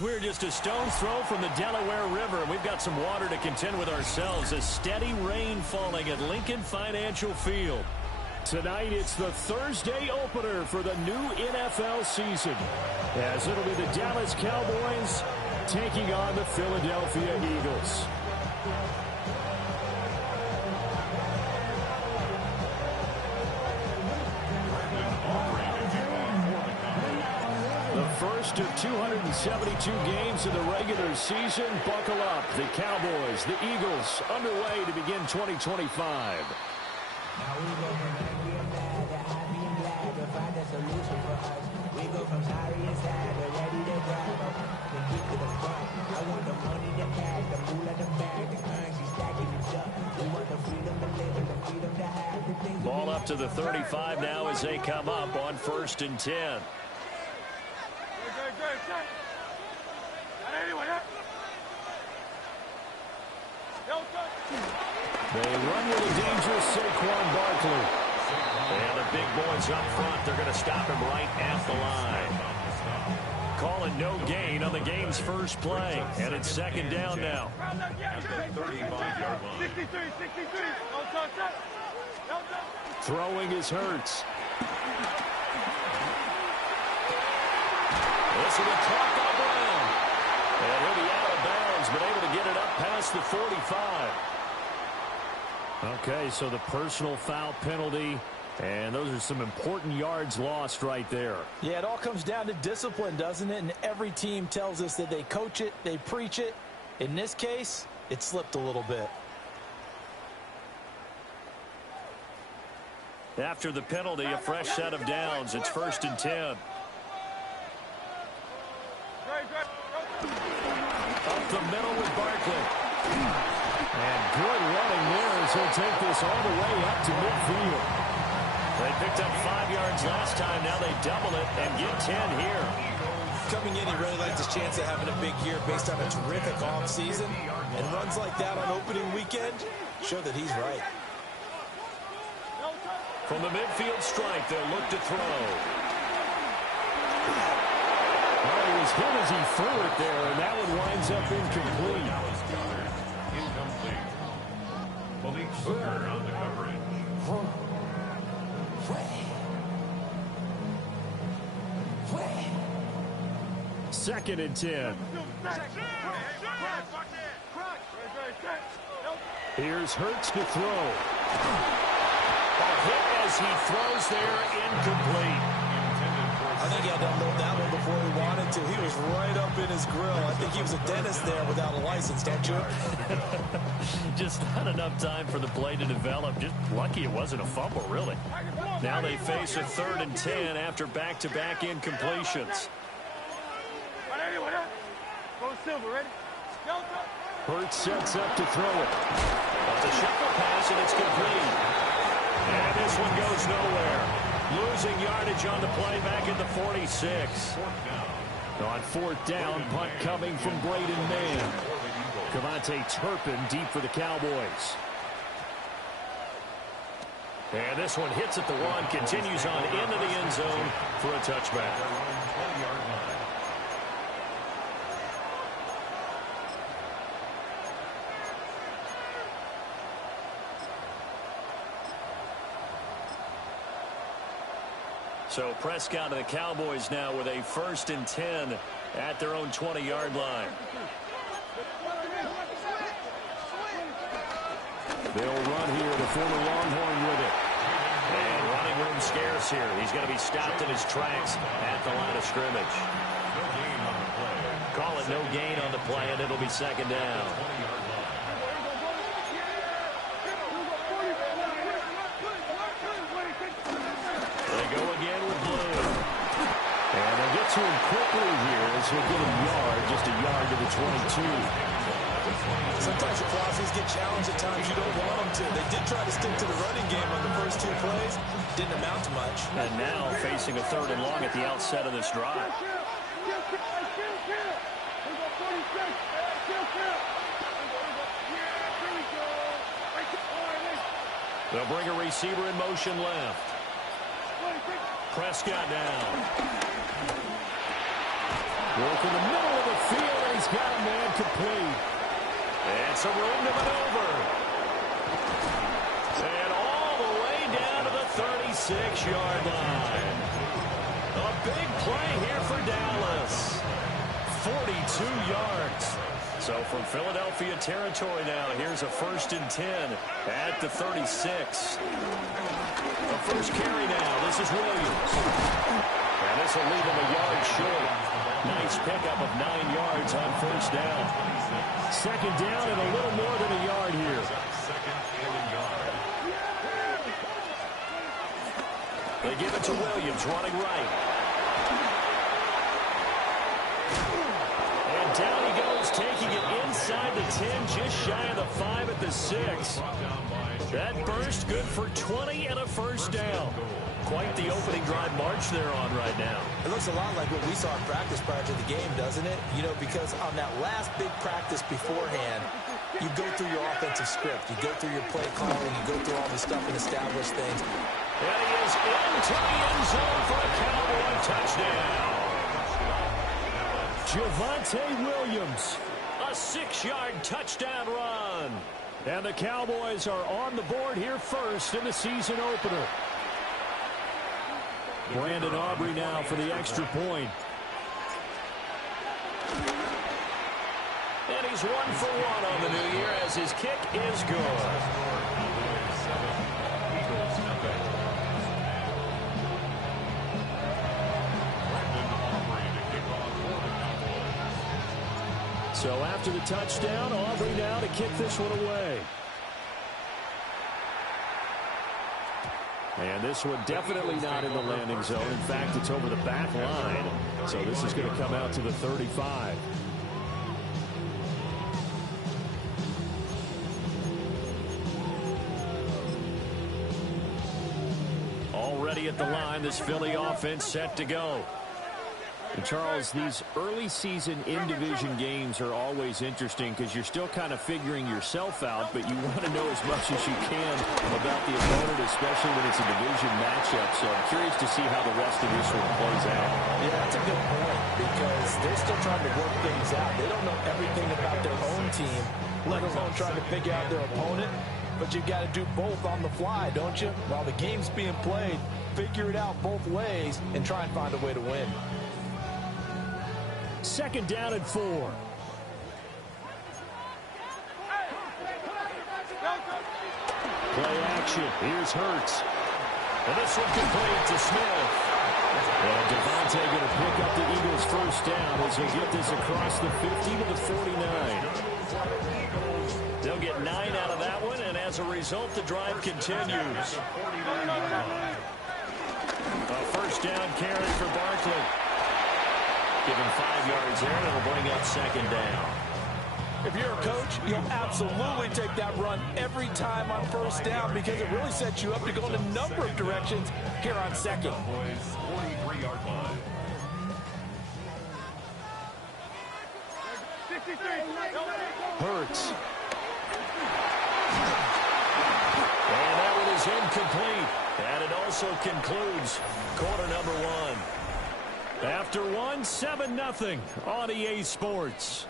We're just a stone's throw from the Delaware River. We've got some water to contend with ourselves. A steady rain falling at Lincoln Financial Field. Tonight, it's the Thursday opener for the new NFL season, as it'll be the Dallas Cowboys taking on the Philadelphia Eagles. The first of 272 games in the regular season. Buckle up. The Cowboys, the Eagles, underway to begin 2025. Ball up to the 35 now as they come up on 1st and 10. They run with a dangerous Saquon Barkley. And the big boys up front, they're going to stop him right at the line. Calling no gain on the game's first play. And it's 2nd down now. Throwing is Hurts. This will be caught by Brown. And he'll be out of bounds, but able to get it up past the 45. Okay, so the personal foul penalty, and those are some important yards lost right there. Yeah, it all comes down to discipline, doesn't it? And every team tells us that they coach it, they preach it. In this case, it slipped a little bit. After the penalty, a fresh set of downs. It's 1st and 10. Up the middle with Barkley. And good running there as he'll take this all the way up to midfield. They picked up 5 yards last time. Now they double it and get 10 here. Coming in, he really likes his chance of having a big year based on a terrific offseason. And runs like that on opening weekend show that he's right. From the midfield stripe, they'll look to throw. Well, he was hit as he threw it there, and that one winds up incomplete. Incomplete. Malik Hooker on the coverage. 2nd and 10. Here's Hurts to throw. A hit as he throws there, incomplete. I think he had to unload that one before he wanted to. He was right up in his grill. I think he was a dentist there without a license, don't you? Just not enough time for the play to develop. Just lucky it wasn't a fumble, really. Now they face a 3rd and 10 after back-to-back incompletions. Hurts sets up to throw it. It's a shuffle pass, and it's complete. And this one goes nowhere. Losing yardage on the play back at the 46. On 4th down, punt coming from Braden Mann. Cavante Turpin deep for the Cowboys. And this one hits at the 1, continues on into the end zone for a touchback. So Prescott and the Cowboys now with a 1st and 10 at their own 20-yard line. They'll run here, the former Longhorn with it. And running room scarce here. He's going to be stopped in his tracks at the line of scrimmage. Call it no gain on the play, and it'll be 2nd down. To him quickly here as he'll get a yard, just a yard to the 22. Sometimes your philosophies get challenged at times you don't want them to. They did try to stick to the running game on the first 2 plays. Didn't amount to much. And now facing a 3rd and long at the outset of this drive. They'll bring a receiver in motion left. Prescott down. Work in the middle of the got a man complete. And some room to maneuver. And all the way down to the 36-yard line. A big play here for Dallas. 42 yards. So from Philadelphia territory now, here's a 1st and 10 at the 36. The first carry now. This is Williams. And this will leave him a yard short. Nice pickup of 9 yards on 1st down. 2nd down and a little more than a yard here. They give it to Williams, running right. And down he goes, taking it inside the 10, just shy of the 5 at the 6. That burst good for 20 and a 1st down. Quite the opening drive march they're on right now. It looks a lot like what we saw in practice prior to the game, doesn't it? You know, because on that last big practice beforehand, you go through your offensive script. You go through your play calling. You go through all the stuff and establish things. And he is into the end zone for a Cowboy touchdown. Javonte Williams, a 6-yard touchdown run. And the Cowboys are on the board here first in the season opener. Brandon Aubrey now for the extra point. And he's 1 for 1 on the new year as his kick is good. So after the touchdown, Aubrey now to kick this one away. And this one definitely not in the landing zone. In fact, it's over the back line. So this is going to come out to the 35. Already at the line, this Philly offense set to go. And Charles, these early season in-division games are always interesting because you're still kind of figuring yourself out, but you want to know as much as you can about the opponent, especially when it's a division matchup. So I'm curious to see how the rest of this one plays out. Yeah, that's a good point because they're still trying to work things out. They don't know everything about their own team, let alone trying to figure out their opponent. But you've got to do both on the fly, don't you? While the game's being played, figure it out both ways and try and find a way to win. 2nd down and 4. Play action. Here's Hurts. And this one complete to Smith. And Devontae going to pick up the Eagles' 1st down as they get this across the 50 to the 49. They'll get 9 out of that one, and as a result, the drive continues. A 1st down carry for Barkley. Give him 5 yards there, and it'll bring up 2nd down. If you're a coach, you'll absolutely take that run every time on 1st down because it really sets you up to go in a number of directions here on 2nd. Hurts. And that one is incomplete. And it also concludes quarter number 1. After 1, 7-0 on EA Sports.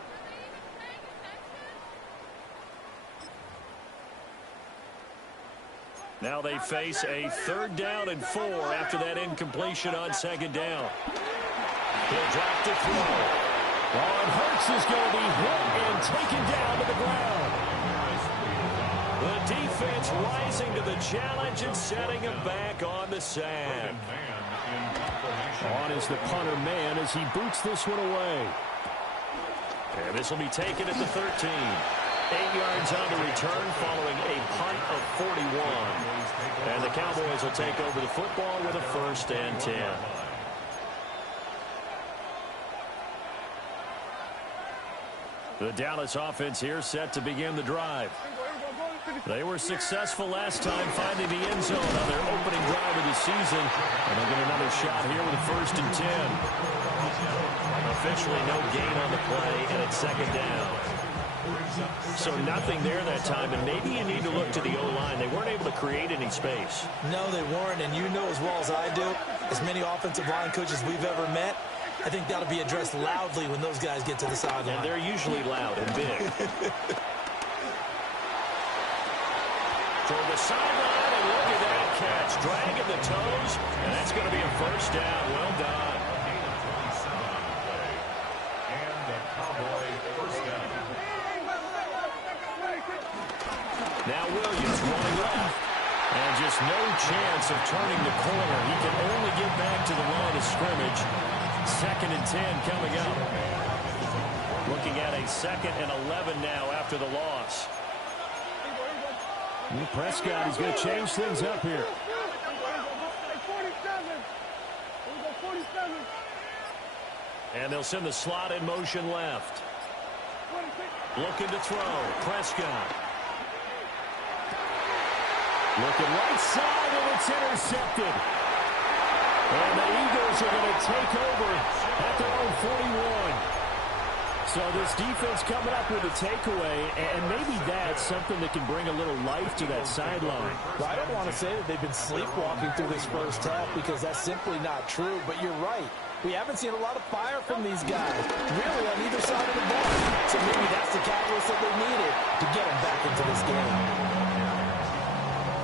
Now they face a 3rd down and 4 after that incompletion on 2nd down. He'll drop to throw. And Hurts is going to be hit and taken down to the ground. The defense rising to the challenge and setting him back on the sack. On is the punter man as he boots this one away. And this will be taken at the 13. 8 yards on the return following a punt of 41. And the Cowboys will take over the football with a 1st and 10. The Dallas offense here set to begin the drive. They were successful last time finding the end zone on their opening drive of the season. And they'll get another shot here with a 1st and 10. Officially no gain on the play, and it's 2nd down. So nothing there that time, and maybe you need to look to the O-line. They weren't able to create any space. No, they weren't, and you know as well as I do, as many offensive line coaches we've ever met, I think that'll be addressed loudly when those guys get to the sideline. And they're usually loud and big. For the sideline, and look at that catch. Dragging the toes, and that's going to be a first down. Well done. And the Cowboy first down. Now Williams running left. And just no chance of turning the corner. He can only get back to the line of scrimmage. 2nd and 10 coming up. Looking at a 2nd and 11 now after the loss. Prescott is going to change things up here. And they'll send the slot in motion left. Looking to throw. Prescott. Looking right side, and it's intercepted. And the Eagles are going to take over at their own 41. So this defense coming up with a takeaway, and maybe that's something that can bring a little life to that sideline. Well, I don't want to say that they've been sleepwalking through this first half because that's simply not true, but you're right. We haven't seen a lot of fire from these guys, really on either side of the ball. So maybe that's the catalyst that they needed to get them back into this game.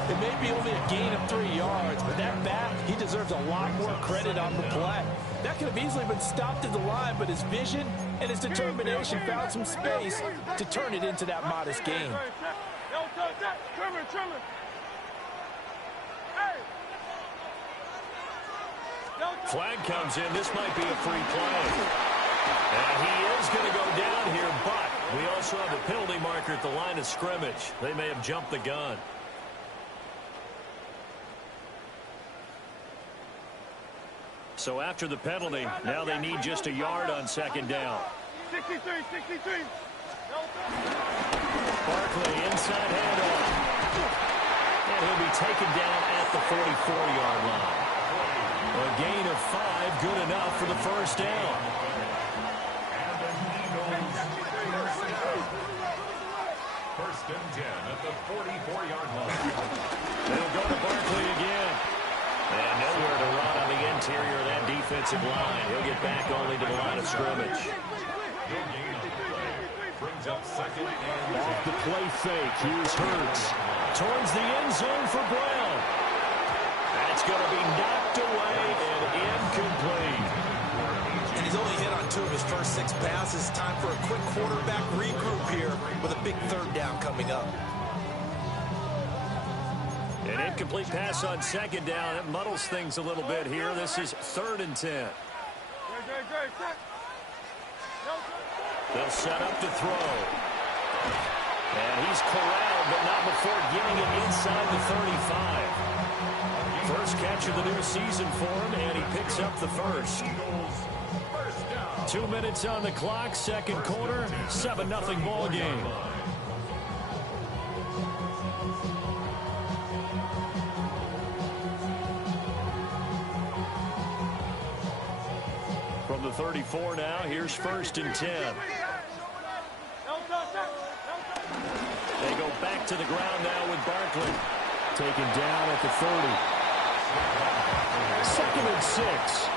It may be only a gain of 3 yards, but that back, he deserves a lot more credit on the play. That could have easily been stopped at the line, but his vision and his determination found some space to turn it into that modest gain. Flag comes in. This might be a free play. And he is going to go down here, but we also have a penalty marker at the line of scrimmage. They may have jumped the gun. So after the penalty, now they need just a yard on 2nd down. 63. Barkley, inside handoff. And he'll be taken down at the 44-yard line. A gain of 5, good enough for the first down. And the Eagles first and 10 at the 44-yard line. They'll go to Barkley again. And nowhere to run on the interior of that defensive line. He'll get back only to the line of scrimmage. Brings up 2nd and Off the play fake, here's Hurts. Towards the end zone for Brown. That's going to be knocked away and incomplete. And he's only hit on 2 of his first 6 passes. Time for a quick quarterback regroup here with a big 3rd down coming up. An incomplete pass on 2nd down. It muddles things a little bit here. This is 3rd and 10. They'll set up to throw. And he's corralled, but not before getting it inside the 35. First catch of the new season for him, and he picks up the first. 2 minutes on the clock, 2nd quarter, 7-0 ball game. From the 34 now, here's 1st and 10. They go back to the ground now with Barkley. Taken down at the 30. 2nd and 6.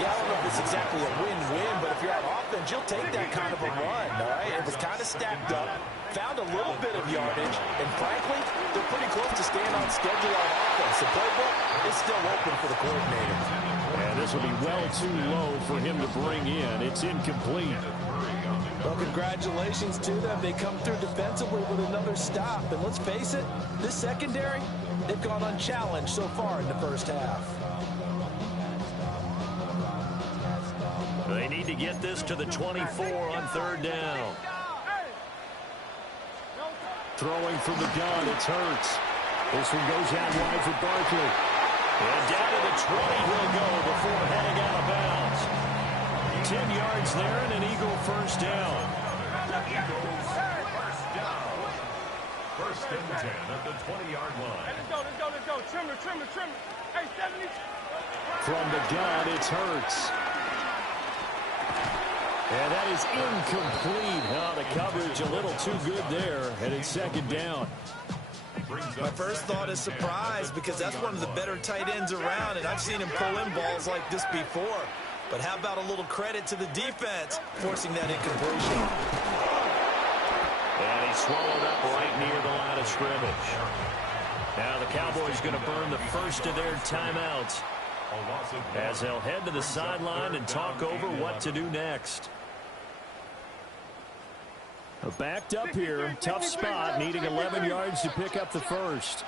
Yeah, I don't know if it's exactly a win-win, but if you're on offense, you'll take that kind of a run, all right? It was kind of stacked up, found a little bit of yardage, and frankly, they're pretty close to staying on schedule on offense. The playbook is still open for the coordinator. And this will be well too low for him to bring in. It's incomplete. Well, congratulations to them. They come through defensively with another stop. And let's face it, this secondary, they've gone unchallenged so far in the first half. They need to get this to the 24 on 3rd down. Throwing from the gun, it's Hurts. This one goes out wide for Barkley. And down to the 20 he'll go before heading out of bounds. 10 yards there and an Eagle first down. First and 10 at the 20-yard line. Let's go. Trimmer. Hey, 70. From the gun, it's Hurts. And that is incomplete. Oh, the coverage a little too good there, and it's 2nd down. My first thought is surprise because that's one of the better tight ends around, and I've seen him pull in balls like this before. But how about a little credit to the defense forcing that incompletion? And he swallowed up right near the line of scrimmage. Now the Cowboys going to burn the first of their timeouts as they'll head to the sideline and talk over what to do next. Backed up here, tough spot, needing 11 yards to pick up the first.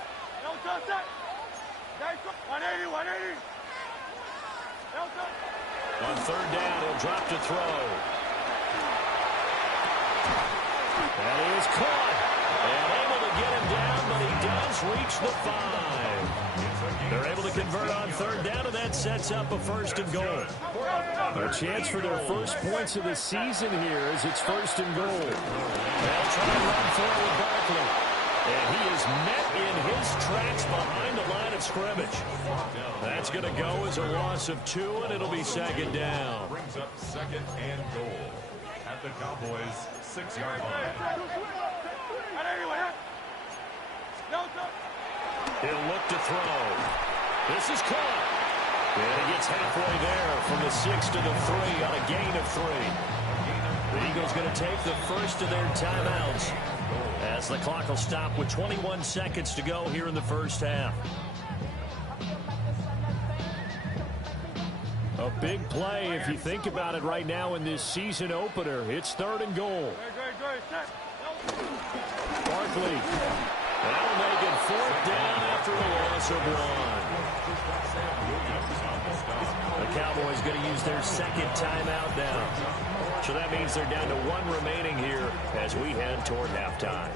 On third down, he'll drop to throw. And he is caught. And able to get him down, but he does reach the 5. They're able to convert on third down, and that sets up a first and goal. A chance for their first points of the season here as it's first and goal. They'll try to run forward Barkley. And he is met in his tracks behind the line of scrimmage. That's going to go as a loss of 2, and it'll be second down. Brings up second and goal at the Cowboys' 6-yard line. He'll look to throw. This is caught. And he gets halfway there from the 6 to the 3 on a gain of 3. The Eagles going to take the first of their timeouts as the clock will stop with 21 seconds to go here in the first half. A big play if you think about it right now in this season opener. It's third and goal. Barkley. That'll make it fourth down after a loss of 1. The Cowboys going to use their second timeout now. So that means they're down to 1 remaining here as we head toward halftime.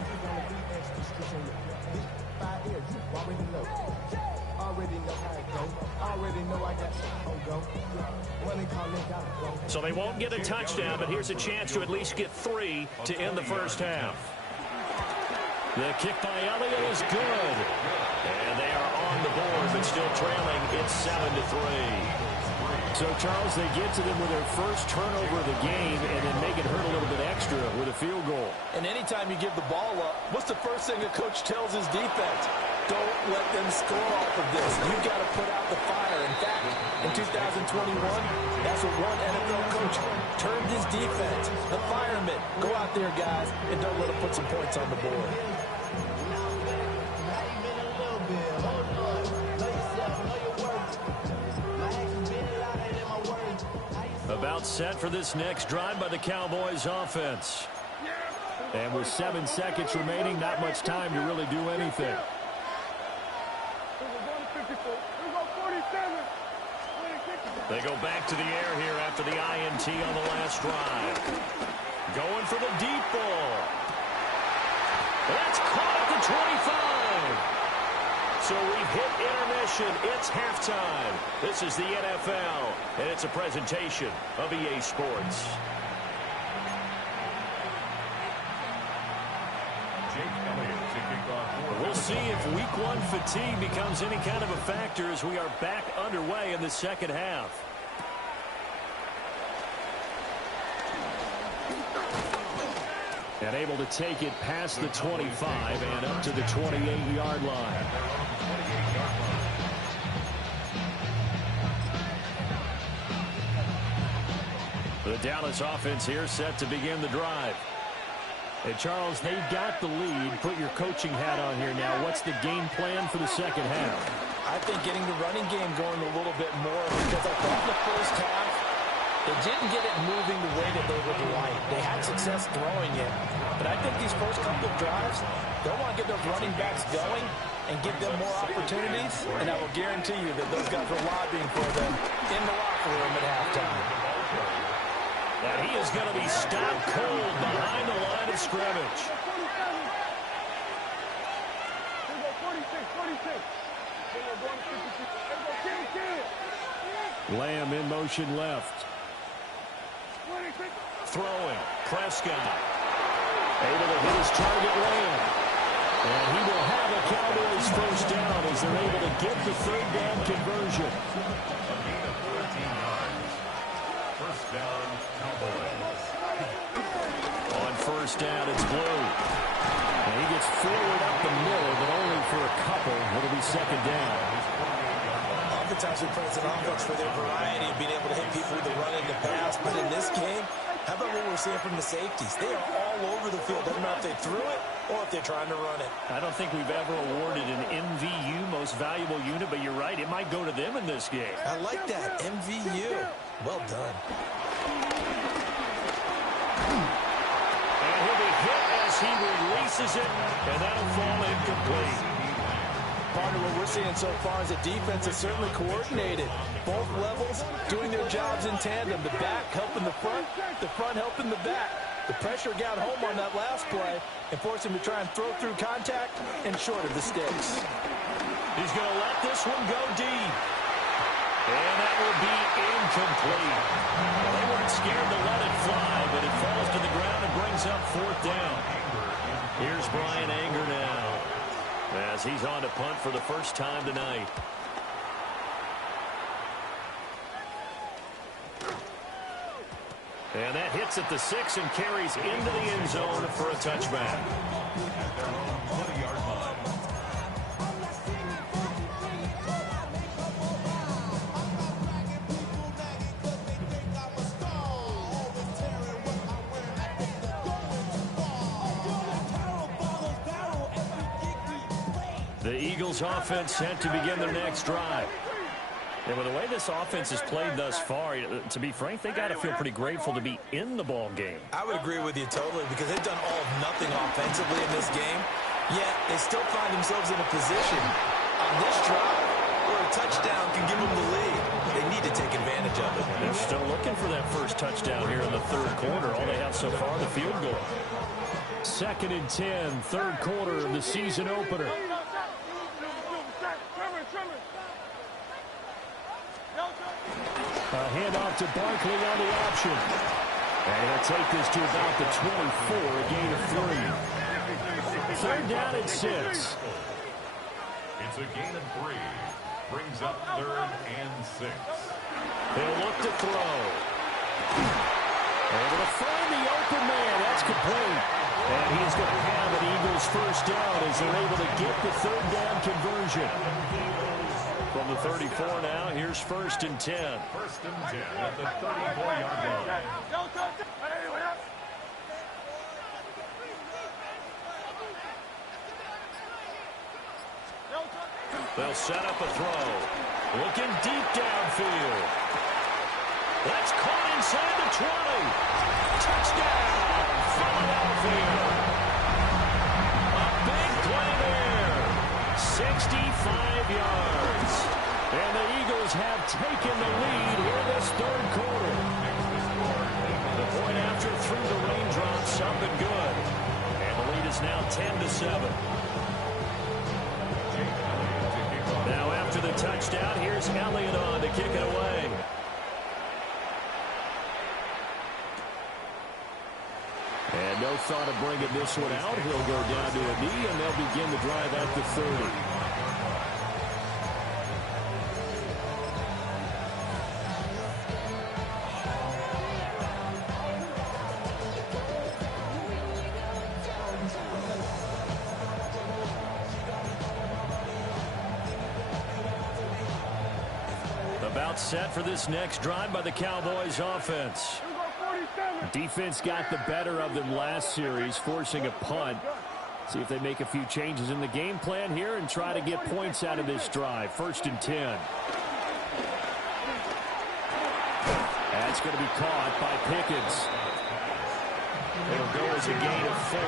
So they won't get a touchdown, but here's a chance to at least get 3 to end the first half. The kick by Elliott is good. And they are on the board, but still trailing. It's 7-3. So, Charles, they get to them with their first turnover of the game and then make it hurt a little bit extra with a field goal. And anytime you give the ball up, what's the first thing a coach tells his defense? Don't let them score off of this. You've got to put out the fire. In fact, in 2021, that's what one NFL coach termed his defense. The firemen. Go out there, guys, and don't let them put some points on the board. About set for this next drive by the Cowboys offense. And with 7 seconds remaining, not much time to really do anything. They go back to the air here after the INT on the last drive. Going for the deep ball. That's caught at the 25. So we've hit intermission. It's halftime. This is the NFL, and it's a presentation of EA Sports. We'll see if Week 1 fatigue becomes any kind of a factor as we are back underway in the second half. And able to take it past the 25 and up to the 28-yard line. The Dallas offense here set to begin the drive. Hey, Charles, they've got the lead. Put your coaching hat on here now. What's the game plan for the second half? I think getting the running game going a little bit more because I thought in the first half they didn't get it moving the way that they would like. They had success throwing it. But I think these first couple of drives, they'll want to get those running backs going and give them more opportunities. And I will guarantee you that those guys are lobbying for them in the locker room at halftime. And he is going to be stopped cold behind the line of scrimmage. Lamb in motion left. Throwing. Prescott. Able to hit his target Lamb. And he will have a Cowboys first down as they're able to get the third down conversion. First down, Cowboys. On first down, it's Blue. And he gets forward up the middle, but only for a couple. It'll be second down. oftentimes we praise an offense for their variety and being able to hit people with the run and the pass. But in this game, how about what we're seeing from the safeties? They are all over the field. Doesn't matter if they threw it or if they're trying to run it. I don't think we've ever awarded an MVU, most valuable unit, but you're right. It might go to them in this game. I like that. MVU. Well done. And he'll be hit as he releases it, and that'll fall incomplete. Partner, what we're seeing so far is the defense is certainly coordinated. Both levels doing their jobs in tandem. The back helping the front helping the back. The pressure got home on that last play and forced him to try and throw through contact and short of the sticks. He's going to let this one go deep. And that will be incomplete. Well, they weren't scared to let it fly, but it falls to the ground and brings up fourth down. Here's Brian Anger now, as he's on to punt for the first time tonight. And that hits at the 6 and carries into the end zone for a touchback. The Eagles offense set to begin their next drive. And with the way this offense has played thus far, to be frank, they got to feel pretty grateful to be in the ball game. I would agree with you totally because they've done all of nothing offensively in this game, yet they still find themselves in a position on this drive where a touchdown can give them the lead. They need to take advantage of it. They're still looking for that first touchdown here in the third quarter. All they have so far, the field goal. 2nd and 10, third quarter of the season opener. A handoff to Barkley on the option. And he'll take this to about the 24, a gain of 3. Third down and 6. It's a gain of 3. Brings up 3rd and 6. He'll look to throw. Able to find the open man. That's complete. And he's going to have an Eagles first down as they're able to get the third down conversion. From the 34 now, here's 1st and 10. 1st and 10 at the 34-yard line. They'll set up a throw. Looking deep downfield. That's caught inside the 20. Touchdown, Philadelphia. A big play there. 65 yards. And the Eagles have taken the lead here this third quarter. The point after through the raindrops, up and good. And the lead is now 10-7. Now after the touchdown, here's Elliott on to kick it away. And no thought of bringing this one out. He'll go down to a knee, and they'll begin the drive at the 30. About set for this next drive by the Cowboys offense. Defense got the better of them last series, forcing a punt. See if they make a few changes in the game plan here and try to get points out of this drive. 1st and 10. That's going to be caught by Pickens. It'll go as a gain of 4.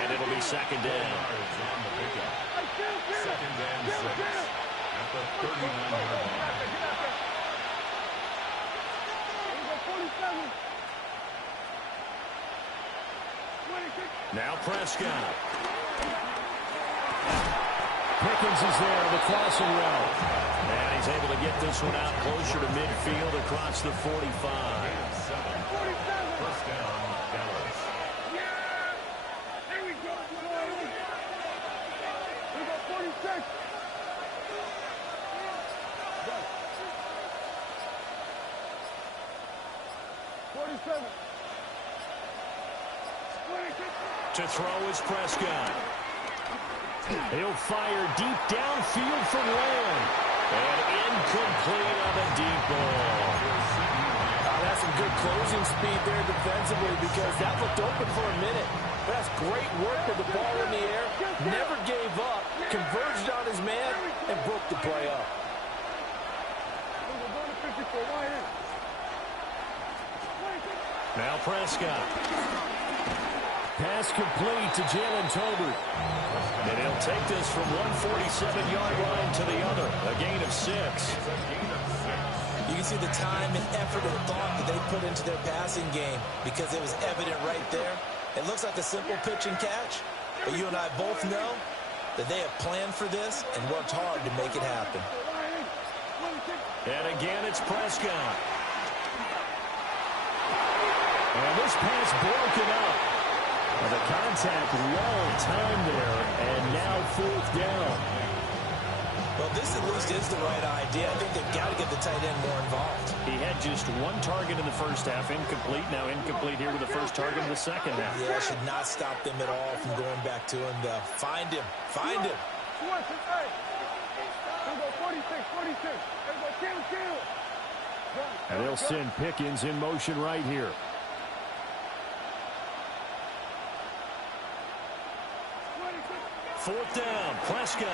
And it'll be 2nd down. 2nd and 6 at the 39-yard line. Now Prescott. Pickens is there on the crossing route. And he's able to get this one out closer to midfield across the 45. First down, Dallas. There we go. We got 46. To throw is Prescott. He'll fire deep downfield for Lamb. And incomplete on the deep ball. That's some good closing speed there defensively because that looked open for a minute. That's great work with the ball in the air. Never gave up, converged on his man, and broke the play up. Now Prescott. Pass complete to Jalen Tolbert. And he'll take this from one 47-yard line to the other. A gain of 6. You can see the time and effort and thought that they put into their passing game because it was evident right there. It looks like a simple pitch and catch, but you and I both know that they have planned for this and worked hard to make it happen. And again, it's Prescott. And this pass broken up. And the contact well timed there, and now 4th down. Well, this at least is the right idea. I think they've got to get the tight end more involved. He had just one target in the first half, incomplete. Now incomplete here with the first target in the second half. Yeah, should not stop them at all from going back to him. Find him. Find him. And they'll send Pickens in motion right here. Fourth down, Prescott.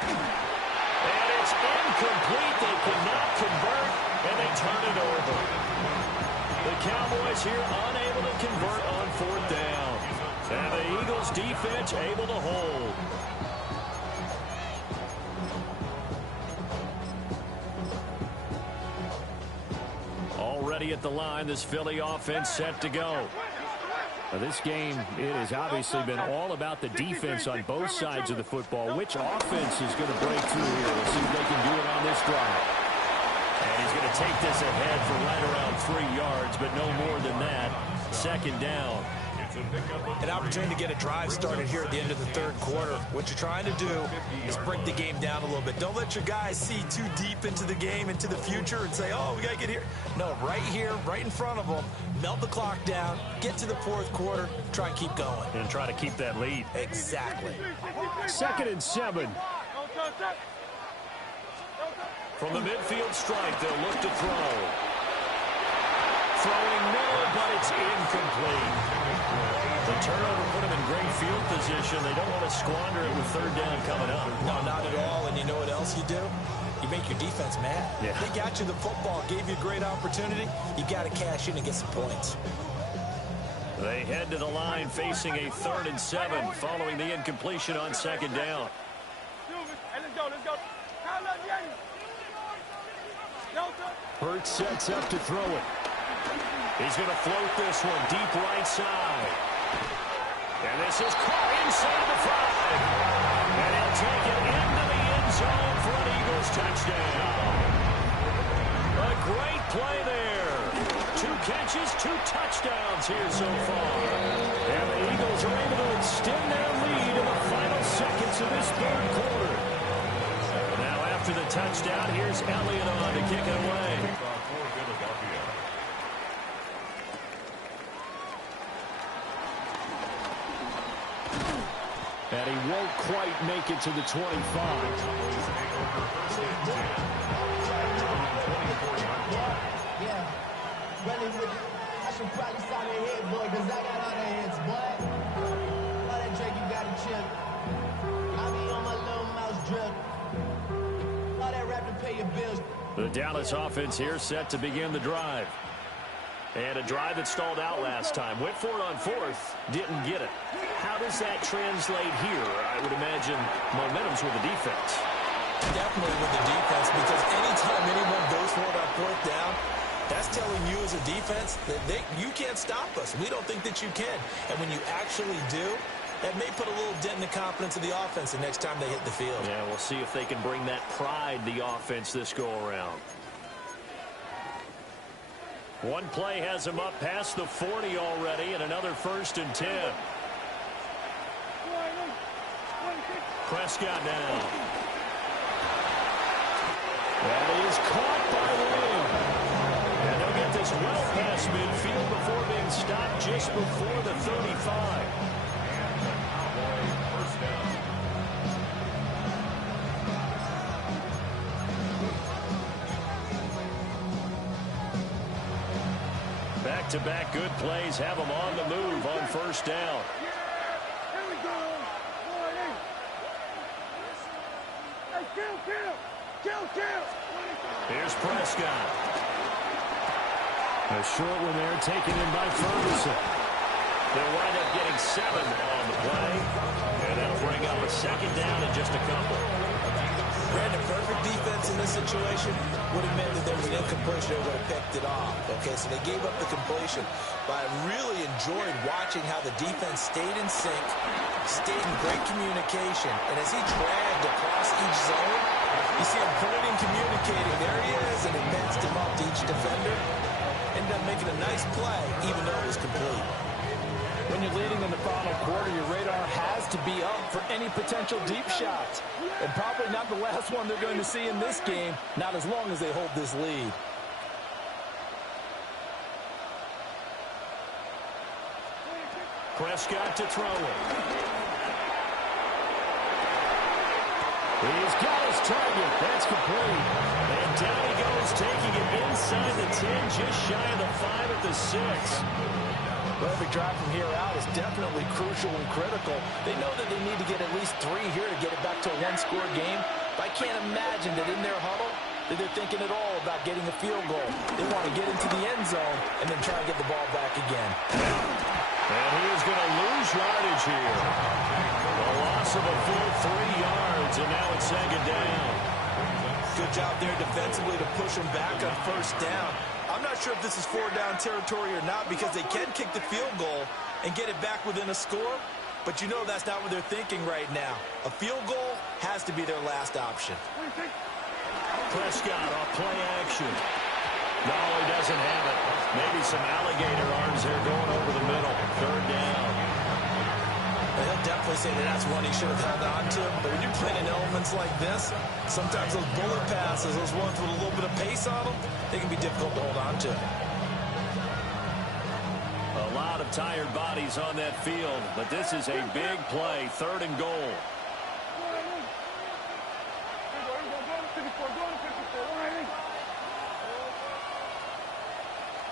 And it's incomplete. They cannot convert, and they turn it over. The Cowboys here unable to convert on 4th down. And the Eagles defense able to hold. Already at the line, this Philly offense set to go. Now this game, it has obviously been all about the defense on both sides of the football. Which offense is going to break through here? We'll see if they can do it on this drive. And he's going to take this ahead for right around 3 yards, but no more than that. 2nd down. An opportunity to get a drive started here at the end of the 3rd quarter. What you're trying to do is break the game down a little bit. Don't let your guys see too deep into the game, into the future, and say, oh, we got to get here. No, right here, right in front of them, melt the clock down, get to the 4th quarter, try and keep going. And try to keep that lead. Exactly. 2nd and 7. From the midfield stripe, they'll look to throw. Throwing middle, but it's incomplete. The turnover put them in great field position. They don't want to squander it with 3rd down coming up. No, not at all. And you know what else you do? You make your defense mad. Yeah. They got you the football, gave you a great opportunity. You got to cash in and get some points. They head to the line facing a 3rd and 7 following the incompletion on 2nd down. Hurts sets up to throw it. He's going to float this one deep right side. And this is caught inside the 5. And he'll take it into the end zone for an Eagles touchdown. A great play there. 2 catches, 2 touchdowns here so far. And the Eagles are able to extend their lead in the final seconds of this 3rd quarter. Now after the touchdown, here's Elliott on to kick it away. And he won't quite make it to the 25. Yeah, really with it. I should probably sign a head, boy, because I got all the heads, boy. All that Drake, you got to chill. I be on my little mouse drip. All that rap to pay your bills. The Dallas offense here set to begin the drive. And a drive that stalled out last time. Went for it on 4th, didn't get it. How does that translate here? I would imagine momentum's with the defense. Definitely with the defense, because anytime anyone goes for it on 4th down, that's telling you as a defense that you can't stop us. We don't think that you can. And when you actually do, that may put a little dent in the confidence of the offense the next time they hit the field. Yeah, we'll see if they can bring that pride, the offense, this go-around. One play has him up past the 40 already, and another 1st and 10. Prescott now. That is caught by Lamb. And they'll get this well past midfield before being stopped just before the 35. back-to-back good plays have them on the move on first down. Here we go. Kill. Here's Prescott. A short one there taken in by Ferguson. They'll wind up getting 7 on the play. And that'll bring up a second down in just a couple. Brandon, perfect defense in this situation would have meant that there was an incompletion. They would have picked it off. Okay, so they gave up the completion. But I really enjoyed watching how the defense stayed in sync, stayed in great communication. And as he dragged across each zone, you see him pointing, communicating. There he is, and he passed him up to each defender. Ended up making a nice play, even though it was complete. When you're leading in the final quarter, your radar has to be up for any potential deep shots. And probably not the last one they're going to see in this game, not as long as they hold this lead. Prescott to throw it. He's got his target. That's complete. And down he goes, taking it inside the 10, just shy of the 5 at the 6. Every drive from here out is definitely crucial and critical. They know that they need to get at least 3 here to get it back to a one-score game. But I can't imagine that in their huddle that they're thinking at all about getting a field goal. They want to get into the end zone and then try to get the ball back again. And he is going to lose yardage here. A loss of a full 3 yards, and now it's second down. Good job there defensively to push him back on first down. I'm not sure if this is 4-down territory or not because they can kick the field goal and get it back within a score. But you know that's not what they're thinking right now. A field goal has to be their last option. Prescott off play action. No, he doesn't have it. Maybe some alligator arms there going over the middle. Third down. He'll definitely say that that's one he should have held on to. But when you're playing in elements like this, sometimes those bullet passes, those ones with a little bit of pace on them, they can be difficult to hold on to. A lot of tired bodies on that field, but this is a big play. 3rd and goal.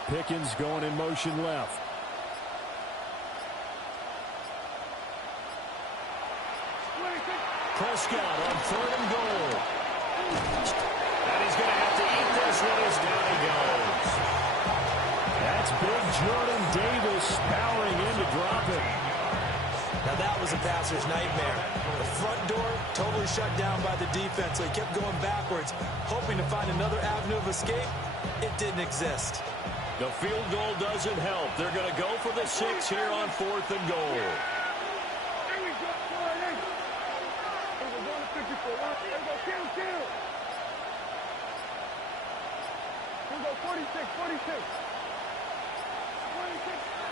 Pickens going in motion left. Prescott on 3rd and goal. And he's going to have to eat this one as down he goes. That's big Jordan Davis powering in to drop it. Now that was a passer's nightmare. The front door totally shut down by the defense, so he kept going backwards, hoping to find another avenue of escape. It didn't exist. The field goal doesn't help. They're going to go for the 6 here on 4th and goal.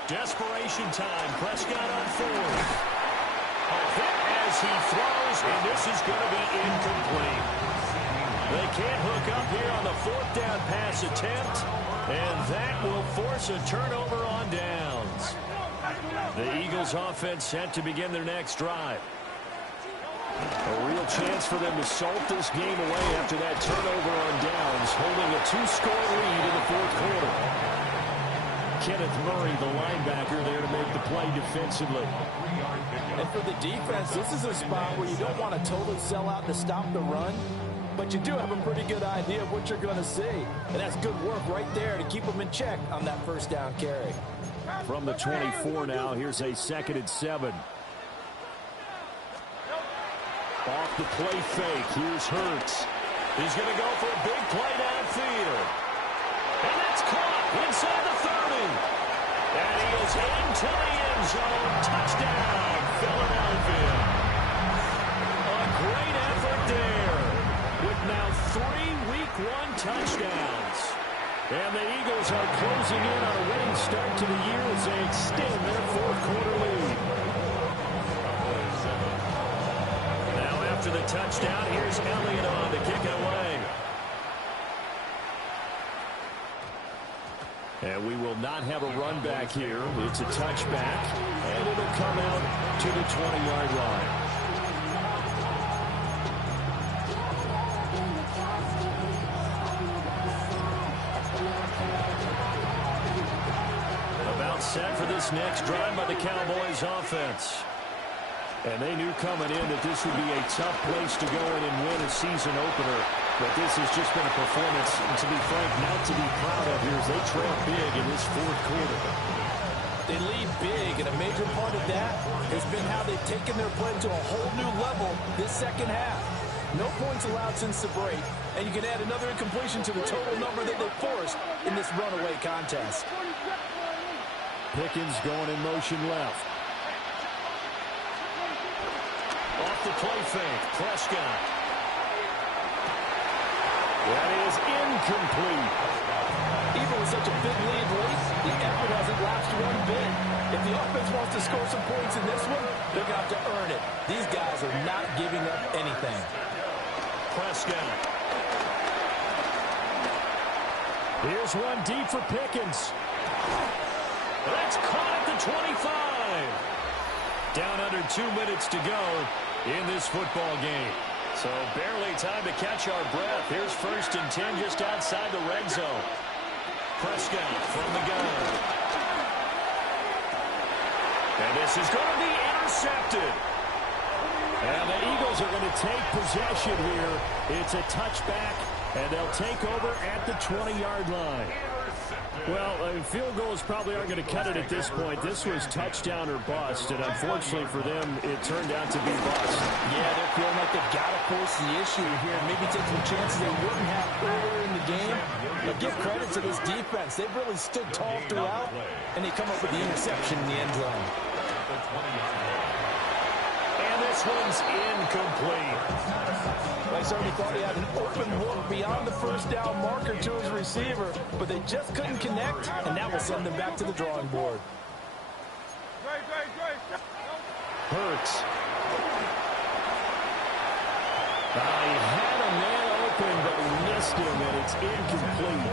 Desperation time. Prescott on 4th. A hit as he throws, and this is going to be incomplete. They can't hook up here on the 4th down pass attempt, and that will force a turnover on downs. The Eagles offense set to begin their next drive. A real chance for them to salt this game away after that turnover on downs, holding a 2-score lead in the 4th quarter. Kenneth Murray, the linebacker, there to make the play defensively. And for the defense, this is a spot where you don't want to totally sell out to stop the run, but you do have a pretty good idea of what you're going to see. And that's good work right there to keep them in check on that 1st down carry. From the 24 now, here's a 2nd and 7. Off the play fake, here's Hurts. He's going to go for a big play downfield. And that's caught inside the 30. And he is into the end zone. Touchdown, Philadelphia. A great effort there with now 3 Week 1 touchdowns. And the Eagles are closing in on a winning start to the year as they extend their 4th quarter lead. Now after the touchdown, here's Elliott on to kick it away. And we will not have a run back here. It's a touchback, and it'll come out to the 20-yard line. set for this next drive by the Cowboys offense. And they knew coming in that this would be a tough place to go in and win a season opener. But this has just been a performance, and to be frank, not to be proud of here as they trail big in this fourth quarter. They lead big, and a major part of that has been how they've taken their play to a whole new level this second half. No points allowed since the break, and you can add another incompletion to the total number that they forced in this runaway contest. Pickens going in motion left. Off the play fake, Prescott. That is incomplete. Even with such a big lead late, the effort hasn't lapsed one bit. If the offense wants to score some points in this one, they're going to have to earn it. These guys are not giving up anything. Prescott. Here's one deep for Pickens. That's caught at the 25. Down under 2 minutes to go in this football game. So barely time to catch our breath. Here's 1st and 10 just outside the red zone. Prescott from the gun. And this is going to be intercepted. And the Eagles are going to take possession here. It's a touchback, and they'll take over at the 20-yard line. Well, field goals probably aren't going to cut it at this point. This was touchdown or bust, and unfortunately for them, it turned out to be bust. Yeah, they're feeling like they've got to force the issue here, maybe take some chances they wouldn't have earlier in the game. But give credit to this defense. They've really stood tall throughout, and they come up with the interception in the end zone. And this one's incomplete. I certainly thought he had an open look beyond the first down marker to his receiver, but they just couldn't connect, and that will send them back to the drawing board. Hurts. He had a man open, but he missed him, and it's incomplete.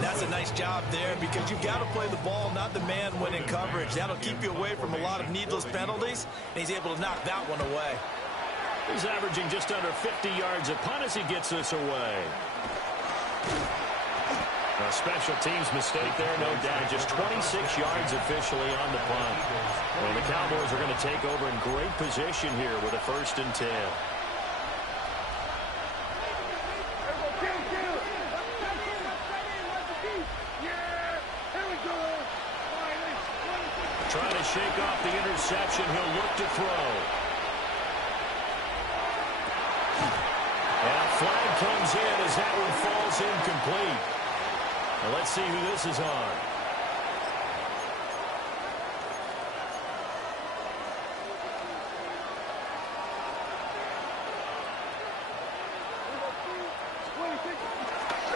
That's a nice job there because you've got to play the ball, not the man when in coverage. That'll keep you away from a lot of needless penalties, and he's able to knock that one away. He's averaging just under 50 yards a punt as he gets this away. A special teams mistake there, no doubt. Just 26 yards officially on the punt. And the Cowboys are going to take over in great position here with a 1st and 10. Trying to shake off the interception. He'll look to throw. And a flag comes in as that one falls incomplete. Now let's see who this is on.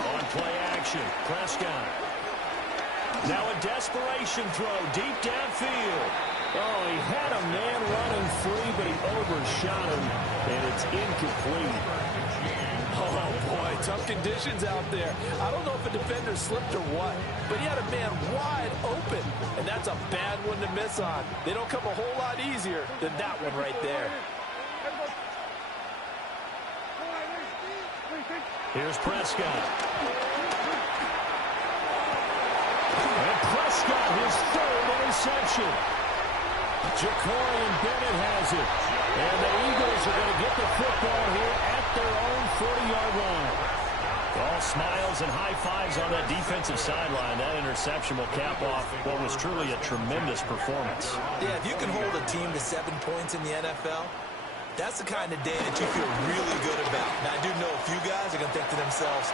On play action, Prescott. Now a desperation throw deep downfield. Oh, he had a man running free, but he overshot him, and it's incomplete. Oh, boy, tough conditions out there. I don't know if a defender slipped or what, but he had a man wide open, and that's a bad one to miss on. They don't come a whole lot easier than that one right there. Here's Prescott. And Prescott, his 3rd interception. Jacory and Bennett has it. And the Eagles are going to get the football here at their own 40-yard line. All smiles and high fives on that defensive sideline. That interception will cap off what was truly a tremendous performance. Yeah, if you can hold a team to 7 points in the NFL, that's the kind of day that you feel really good about. Now, I do know a few guys are going to think to themselves,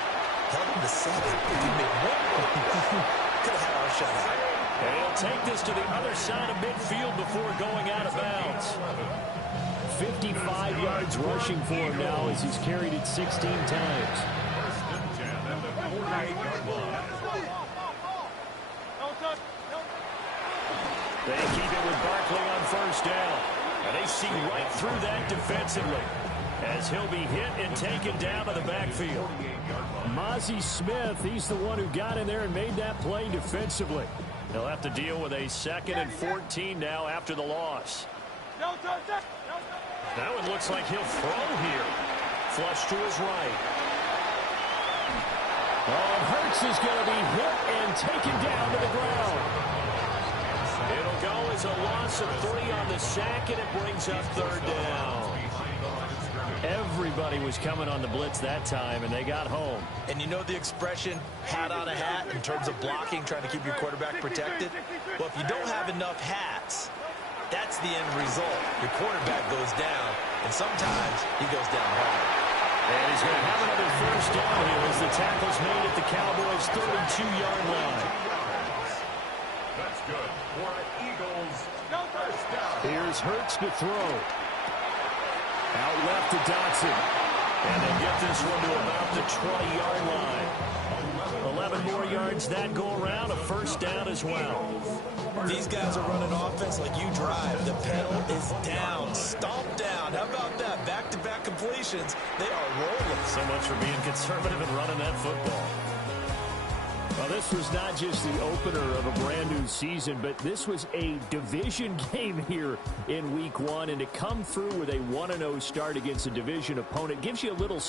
held them to 7. We could make 1. Could have had our shot out. And he'll take this to the other side of midfield before going out of bounds. 55 yards rushing for him now as he's carried it 16 times. They keep it with Barkley on 1st down. And they see right through that defensively as he'll be hit and taken down to the backfield. Mozzie Smith, he's the one who got in there and made that play defensively. He'll have to deal with a 2nd and 14 now after the loss. That one looks like he'll throw here. Flush to his right. Oh, Hurts is going to be hit and taken down to the ground. was a loss of 3 on the sack, and it brings up third down. Everybody was coming on the blitz that time, and they got home. And you know the expression, hat on a hat, in terms of blocking, trying to keep your quarterback protected? Well, if you don't have enough hats, that's the end result. Your quarterback goes down, and sometimes he goes down hard. And he's going to have another first down here as the tackle's made at the Cowboys' 32-yard line. That's good for Eagles. First down. Here's Hurts to throw. Out left to Dotson. And they'll get this one to about the 20-yard line. 11 more yards that go around, a first down as well. These guys are running offense like you drive. The pedal is down, stomp down. How about that? Back-to-back completions. They are rolling. So much for being conservative and running that football. Well, this was not just the opener of a brand new season, but this was a division game here in Week 1. And to come through with a 1-0 start against a division opponent gives you a little